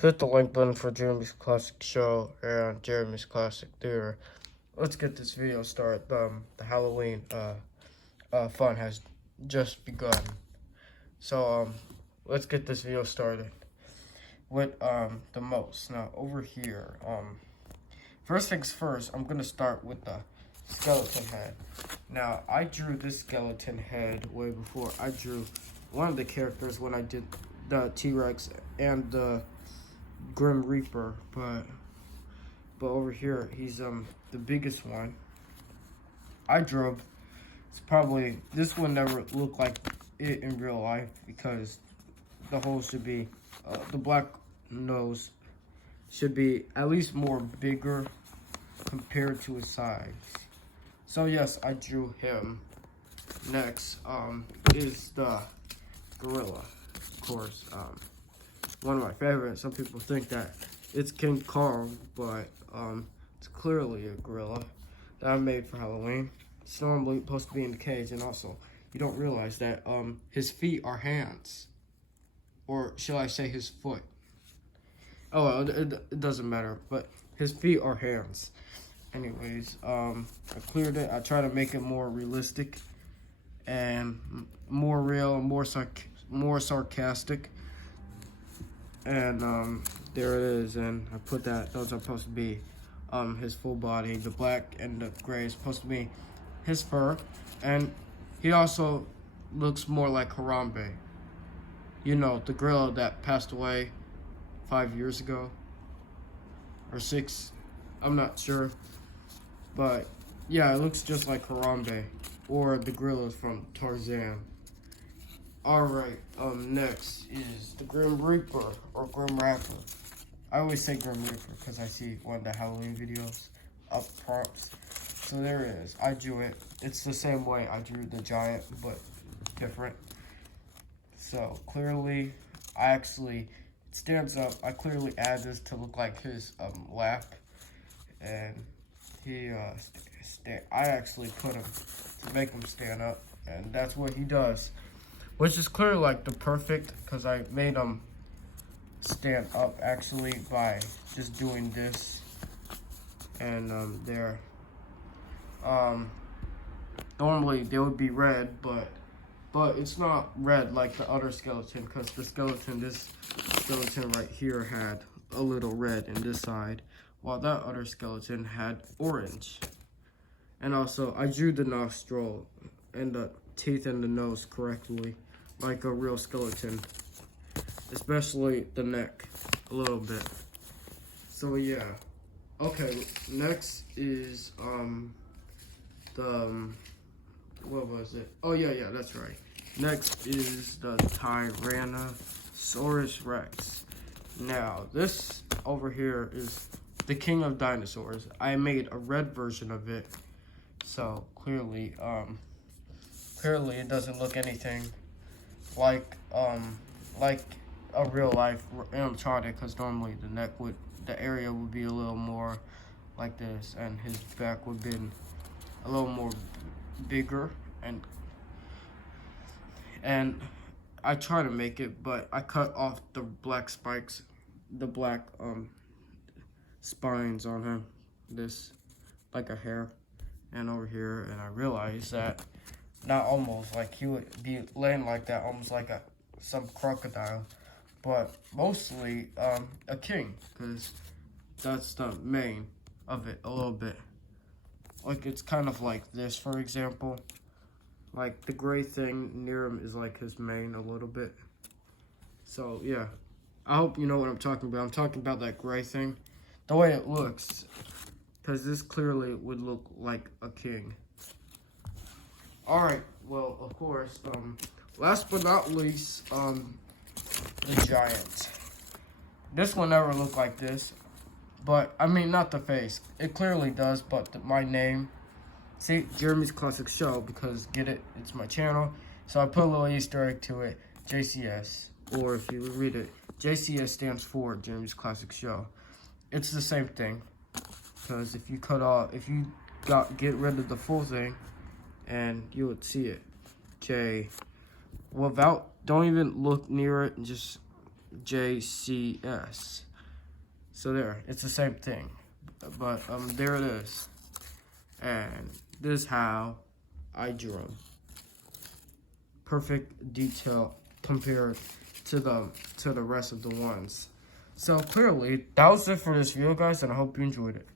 hit the like button for Jeremy's Classic Show and Jeremy's Classic Theater. Let's get this video started. The Halloween fun has just begun. So let's get this video started with the most. Now over here, first things first, I'm gonna start with the skeleton head. Now I drew this skeleton head way before I drew one of the characters when I did the T-Rex and the Grim Reaper, but over here he's the biggest one. I drew. It's probably, this one never look like it in real life because the hole should be the black nose should be at least more bigger compared to his size. So yes, I drew him. Next is the gorilla, of course. One of my favorites. Some people think that it's King Kong, but it's clearly a gorilla that I made for Halloween. It's normally supposed to be in the cage, and also you don't realize that his feet are hands, or shall I say his foot? Oh, well, it doesn't matter, but his feet are hands. Anyways, I cleared it. I try to make it more realistic and more real and more sarcastic. And there it is. And I put that. Those are supposed to be his full body. The black and the gray is supposed to be his fur, and he also looks more like Harambe. You know, the gorilla that passed away 5 years ago or 6. I'm not sure. But yeah, it looks just like Harambe or the gorillas from Tarzan. Alright, next is the Grim Reaper or Grim Rapper. I always say Grim Reaper because I see one of the Halloween videos up prompts. So there it is. I drew it. It's the same way I drew the giant, but different. So clearly, it stands up. I clearly add this to look like his lap, and he I actually put him to make him stand up, and that's what he does, which is clearly like the perfect, because I made him stand up actually by just doing this, and there. Normally they would be red, but it's not red like the other skeleton, because this skeleton right here had a little red in this side, while that other skeleton had orange. And also, I drew the nostril and the teeth and the nose correctly, like a real skeleton, especially the neck a little bit. So yeah. Okay, next is what was it? Oh yeah, that's right. Next is the Tyrannosaurus Rex. Now, this over here is the king of dinosaurs. I made a red version of it, so clearly it doesn't look anything like a real life animatronic, because normally the area would be a little more like this, and his back would be a little more bigger, and I try to make it, but I cut off the black spikes, the black spines on him, this like a hair, and over here, and I realized that not almost like he would be laying like that, almost like some crocodile, but mostly a king, because that's the mane of it a little bit. Like, it's kind of like this, for example. Like, the gray thing near him is like his mane a little bit. So, yeah. I hope you know what I'm talking about. I'm talking about that gray thing. The way it looks. Because this clearly would look like a king. Alright, well, of course, last but not least, the giant. This will never look like this. But, I mean, not the face. It clearly does, but my name. See, Jeremy's Classic Show, because, get it, it's my channel. So I put a little Easter egg to it, JCS. Or if you read it, JCS stands for Jeremy's Classic Show. It's the same thing. Because if you get rid of the full thing, and you would see it. Don't even look near it, just JCS. So there, it's the same thing. But there it is. And this is how I drew them. Perfect detail compared to the rest of the ones. So clearly, that was it for this video, guys, and I hope you enjoyed it.